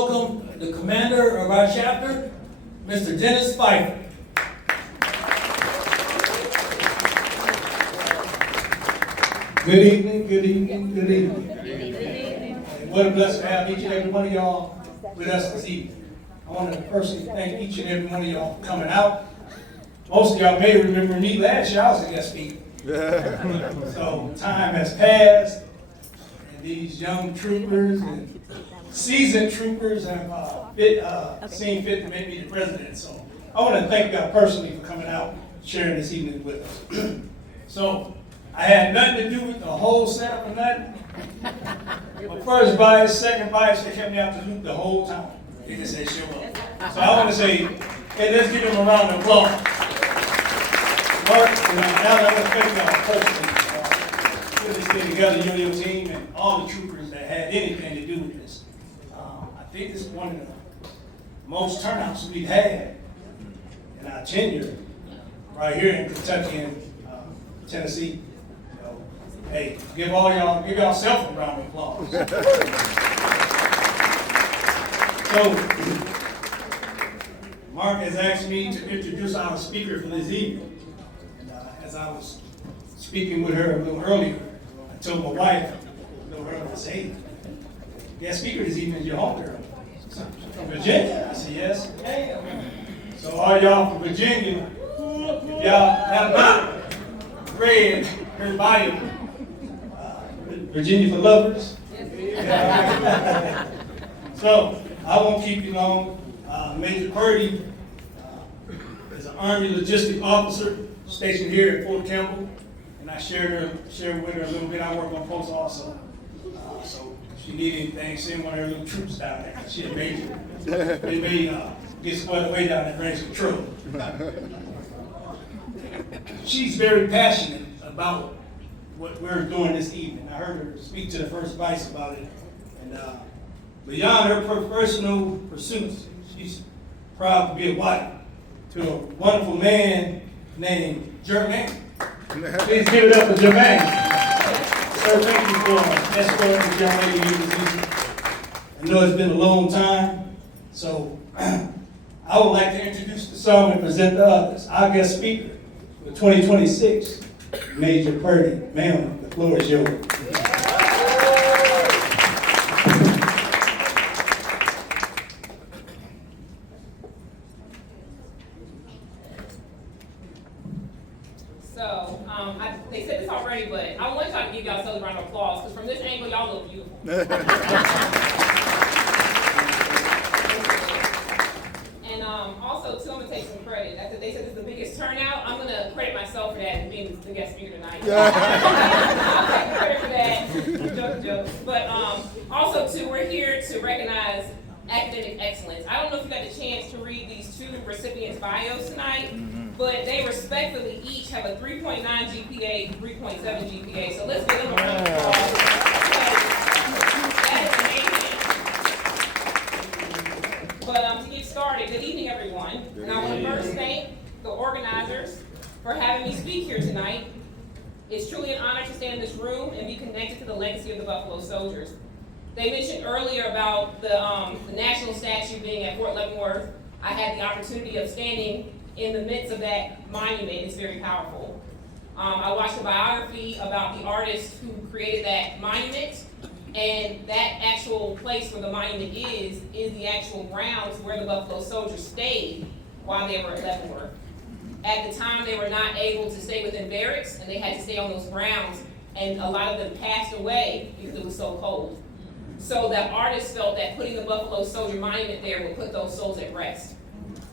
Welcome the commander of our chapter, Mr. Dennis Pfeiffer. Good evening, good evening, good evening. And what a blessing to have each and every one of y'all with us this evening. I want to personally thank each and every one of y'all for coming out. Most of y'all may remember me last year, I was a guest speaker. So time has passed, and these young troopers and seasoned troopers have seen fit to make me the president. So I want to thank y'all personally for coming out, sharing this evening with us. So I had nothing to do with the whole setup or nothing. My first bias, second bias, they kept me out the loop the whole time. They just said show up. So I want to say, hey, let's give them a round of applause. Mark and Alan, I want to thank y'all personally for this thing together, you and your team, and all the troopers that had anything to do with this. I think this is one of the most turnouts we've had in our tenure right here in Kentucky and Tennessee. So, hey, give y'all self a round of applause. So, Mark has asked me to introduce our speaker for this evening. And as I was speaking with her a little earlier, I told my wife a little earlier, I said, hey, guest speaker this evening is your home girl. From Virginia? I said, yes. Hey. So all y'all from Virginia, if y'all have not read her bio, Virginia for Lovers. So I won't keep you long. Major Purdie is an Army logistic officer stationed here at Fort Campbell, and I shared with her a little bit. I work on post also. So if she need anything, send one of her little troops down there. She a major. They may get squared away down at range control. She's very passionate about what we're doing this evening. I heard her speak to the first vice about it. And beyond her personal pursuits, she's proud to be a wife to a wonderful man named Jermaine. Please give it up for Jermaine. Sir, thank you for escorting the young lady here this evening. I know it's been a long time, so I would like to introduce the song and present the others. Our guest speaker for 2026, Major Purdie. Ma'am, the floor is yours. So, they said this already, but I want y'all to give y'all a round of applause, because from this angle, y'all look beautiful. And also, too, I'm going to take some credit. After they said this is the biggest turnout, I'm going to credit myself for that and being the guest speaker tonight. I'll take credit for that. Joke. But also, too, we're here to recognize academic excellence. I don't know if you got the chance to read these two recipients' bios tonight, but they respectfully each have a 3.9 GPA, 3.7 GPA. So let's give them a round of applause. That is amazing. But to get started, good evening, everyone. And I want to first thank the organizers for having me speak here tonight. It's truly an honor to stand in this room and be connected to the legacy of the Buffalo Soldiers. They mentioned earlier about the national statue being at Fort Leavenworth. I had the opportunity of standing in the midst of that monument. It's very powerful. I watched a biography about the artist who created that monument, and that actual place where the monument is the actual grounds where the Buffalo Soldiers stayed while they were at Leavenworth. At the time, they were not able to stay within barracks, and they had to stay on those grounds, and a lot of them passed away because it was so cold. So that artist felt that putting the Buffalo Soldier monument there would put those souls at rest.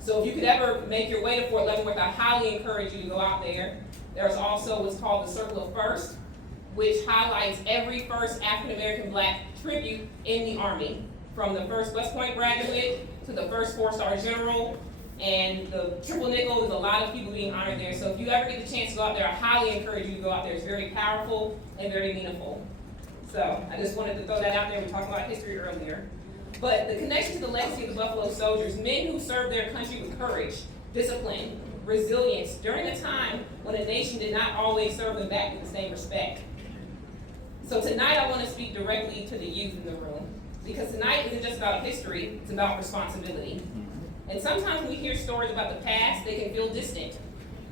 So if you could ever make your way to Fort Leavenworth, I highly encourage you to go out there. There's also what's called the Circle of First, which highlights every first African-American Black tribute in the Army, from the first West Point graduate to the first 4-star general, and the triple nickel. There's a lot of people being honored there. So if you ever get the chance to go out there, I highly encourage you to go out there. It's very powerful and very meaningful. So I just wanted to throw that out there. We talked about history earlier. But the connection to the legacy of the Buffalo Soldiers, men who served their country with courage, discipline, resilience, during a time when a nation did not always serve them back with the same respect. So tonight I want to speak directly to the youth in the room. because tonight isn't just about history, it's about responsibility. And sometimes when we hear stories about the past, they can feel distant,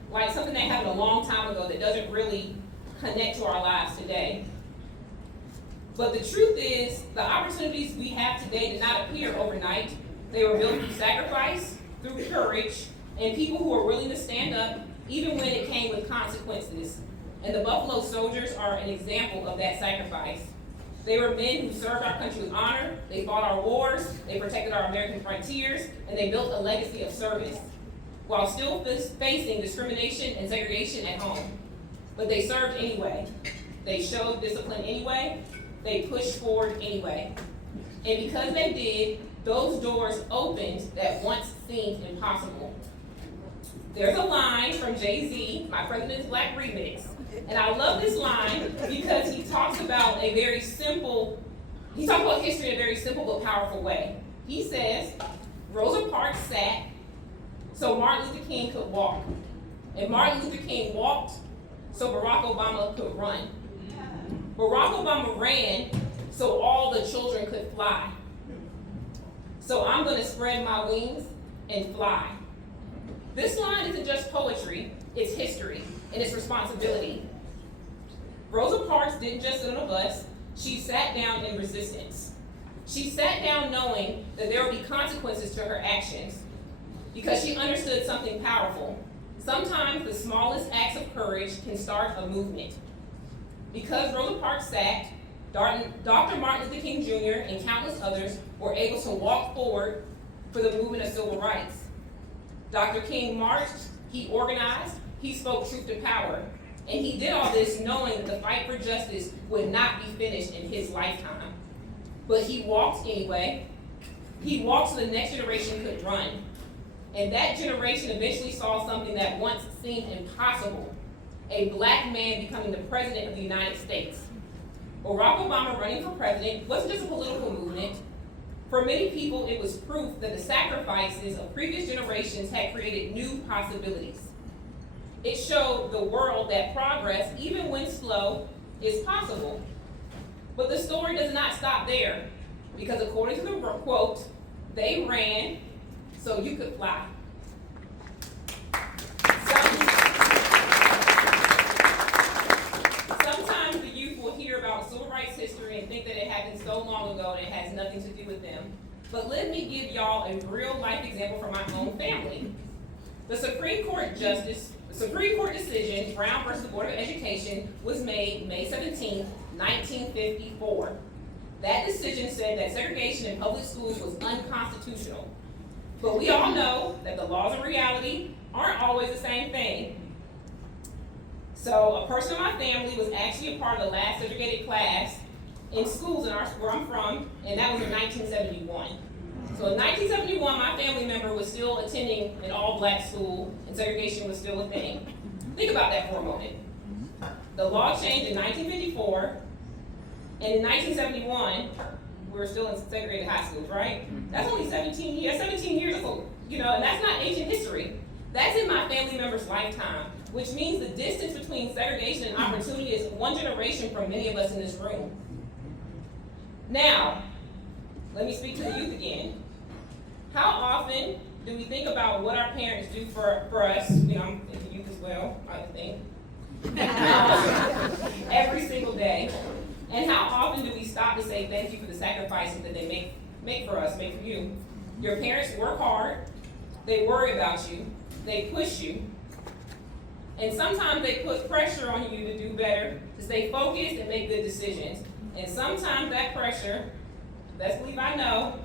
like something that happened a long time ago that doesn't really connect to our lives today. But the truth is, the opportunities we have today did not appear overnight. They were built through sacrifice, through courage, and people who were willing to stand up, even when it came with consequences. And the Buffalo Soldiers are an example of that sacrifice. They were men who served our country with honor, they fought our wars, they protected our American frontiers, and they built a legacy of service, while still facing discrimination and segregation at home. But they served anyway. They showed discipline anyway. They pushed forward anyway. And because they did, those doors opened that once seemed impossible. There's a line from Jay-Z, My President is Black remix. And I love this line because he talks about history in a very simple but powerful way. He says, Rosa Parks sat so Martin Luther King could walk. And Martin Luther King walked so Barack Obama could run. Barack Obama ran so all the children could fly. So I'm going to spread my wings and fly. This line isn't just poetry, it's history, and it's responsibility. Rosa Parks didn't just sit on a bus, she sat down in resistance. She sat down knowing that there would be consequences to her actions, because she understood something powerful. Sometimes the smallest acts of courage can start a movement. Because Rosa Parks sat, Dr. Martin Luther King Jr. and countless others were able to walk forward for the movement of civil rights. Dr. King marched, he organized, he spoke truth to power, and he did all this knowing that the fight for justice would not be finished in his lifetime. But he walked anyway. He walked so the next generation could run. And that generation eventually saw something that once seemed impossible: a black man becoming the president of the United States. Barack Obama running for president wasn't just a political movement. For many people, it was proof that the sacrifices of previous generations had created new possibilities. It showed the world that progress, even when slow, is possible. But the story does not stop there, because according to the quote, they ran so you could fly. Sometimes the youth will hear about civil rights history and think that it happened so long ago and it has nothing to do with them. But let me give y'all a real life example from my own family. The Supreme Court decision, Brown versus the Board of Education, was made May 17, 1954. That decision said that segregation in public schools was unconstitutional. But we all know that the laws and reality aren't always the same thing. So a person in my family was actually a part of the last segregated class in schools where I'm from, and that was in 1971. So in 1971, my family member was still attending an all-black school, and segregation was still a thing. Think about that for a moment. The law changed in 1954, and in 1971, we were still in segregated high schools, right? That's only 17 years. 17 years ago, and that's not ancient history. That's in my family member's lifetime, which means the distance between segregation and opportunity is one generation from many of us in this room. Now, let me speak to the youth again. How often do we think about what our parents do for us? I'm in the youth as well, I would think. Every single day. And how often do we stop to say thank you for the sacrifices that they make for us, make for you? Your parents work hard, they worry about you, they push you, and sometimes they put pressure on you to do better, to stay focused and make good decisions. And sometimes that pressure, best believe I know,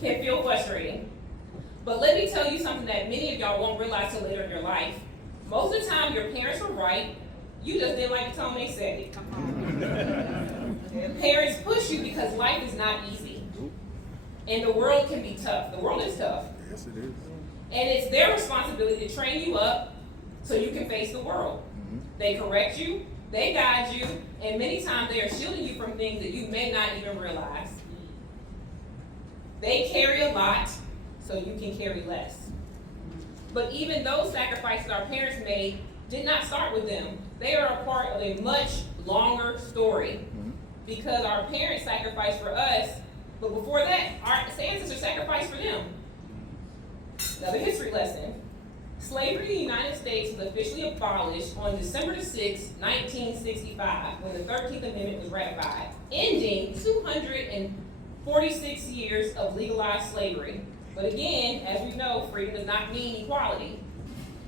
can feel frustrating. But let me tell you something that many of y'all won't realize till later in your life. Most of the time your parents were right, you just didn't like the tone they said it. Parents push you because life is not easy. And the world can be tough. The world is tough. Yes, it is. And it's their responsibility to train you up so you can face the world. They correct you, they guide you, and many times they are shielding you from things that you may not even realize. They carry a lot so you can carry less. But even those sacrifices our parents made did not start with them. They are a part of a much longer story. Because our parents sacrificed for us, But before that, our ancestors sacrificed for them. Another history lesson. Slavery in the United States was officially abolished on December 6, 1965, when the 13th Amendment was ratified, ending 246 years of legalized slavery. But again, as we know, freedom does not mean equality.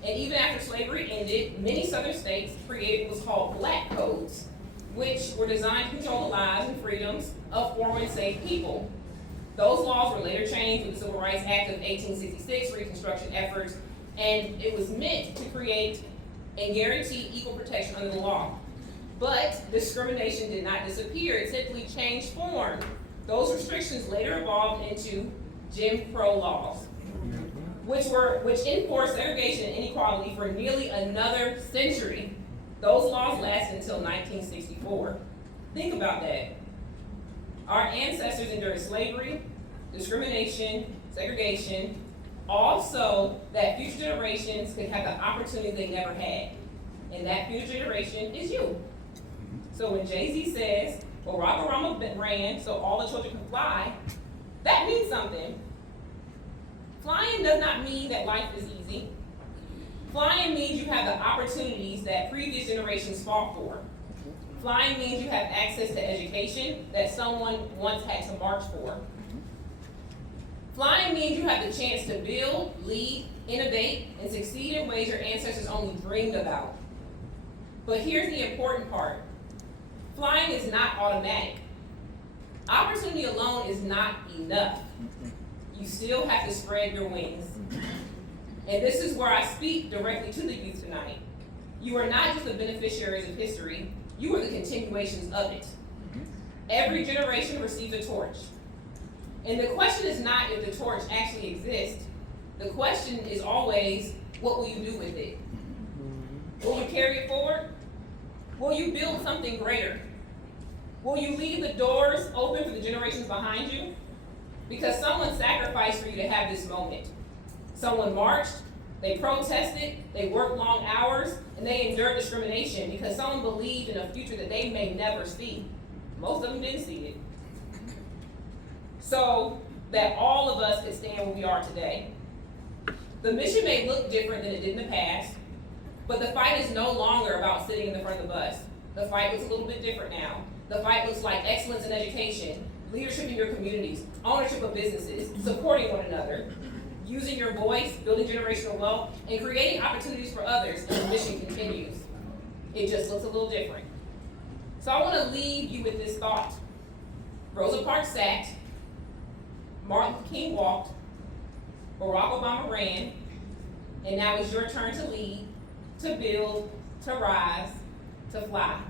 And even after slavery ended, many southern states created what's called black codes, which were designed to control the lives and freedoms of former enslaved people. Those laws were later changed with the Civil Rights Act of 1866, Reconstruction efforts, and it was meant to create and guarantee equal protection under the law. But discrimination did not disappear, it simply changed form. Those restrictions later evolved into Jim Crow laws, which enforced segregation and inequality for nearly another century. Those laws lasted until 1964. Think about that. Our ancestors endured slavery, discrimination, segregation, all so that future generations could have the opportunity they never had. And that future generation is you. So when Jay-Z says, Barack Obama ran so all the children can fly, that means something. Flying does not mean that life is easy. Flying means you have the opportunities that previous generations fought for. Flying means you have access to education that someone once had to march for. Flying means you have the chance to build, lead, innovate, and succeed in ways your ancestors only dreamed about. But here's the important part. Flying is not automatic. Opportunity alone is not enough. You still have to spread your wings. And this is where I speak directly to the youth tonight. You are not just the beneficiaries of history, you are the continuations of it. Every generation receives a torch. And the question is not if the torch actually exists. The question is always, what will you do with it? Will you carry it forward? Will you build something greater? Will you leave the doors open for the generations behind you? Because someone sacrificed for you to have this moment. Someone marched, they protested, they worked long hours, and they endured discrimination because someone believed in a future that they may never see. Most of them didn't see it. So that all of us could stand where we are today. The mission may look different than it did in the past, but the fight is no longer about sitting in the front of the bus. The fight looks a little bit different now. The fight looks like excellence in education, leadership in your communities, ownership of businesses, supporting one another, using your voice, building generational wealth, and creating opportunities for others, and the mission continues. It just looks a little different. So I want to leave you with this thought. Rosa Parks sat, Martin Luther King walked, Barack Obama ran, and now it's your turn to lead, to build, to rise, to fly.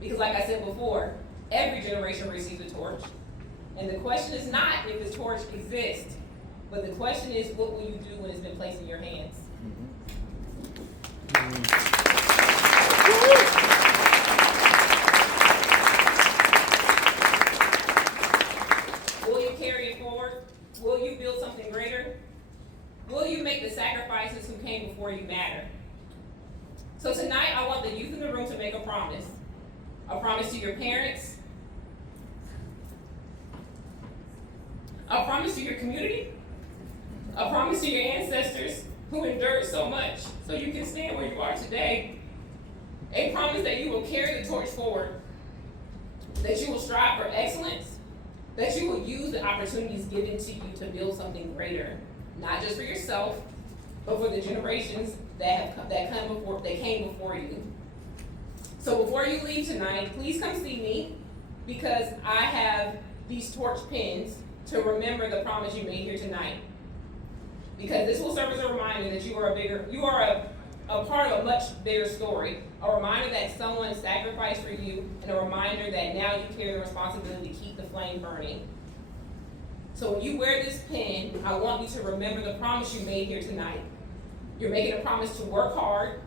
Because like I said before, every generation receives a torch. And the question is not if the torch exists, but the question is, what will you do when it's been placed in your hands? Will you carry it forward? Will you build something greater? Will you make the sacrifices who came before you matter? So tonight, I want the youth in the room to make a promise. A promise to your parents. A promise to your community. A promise to your ancestors who endured so much so you can stand where you are today. A promise that you will carry the torch forward. That you will strive for excellence. That you will use the opportunities given to you to build something greater. Not just for yourself, but for the generations that came before you. So before you leave tonight, please come see me because I have these torch pins to remember the promise you made here tonight. Because this will serve as a reminder that you are a part of a much bigger story. A reminder that someone sacrificed for you, and a reminder that now you carry the responsibility to keep the flame burning. So when you wear this pin, I want you to remember the promise you made here tonight. You're making a promise to work hard,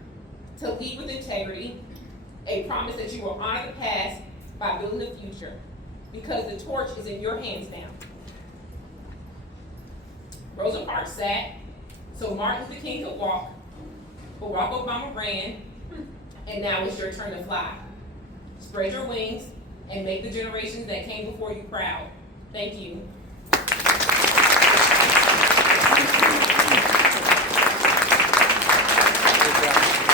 to lead with integrity, a promise that you will honor the past by building the future, because the torch is in your hands now. Rosa Parks sat so Martin Luther King could walk, Barack Obama ran, and now it's your turn to fly. Spread your wings and make the generations that came before you proud. Thank you.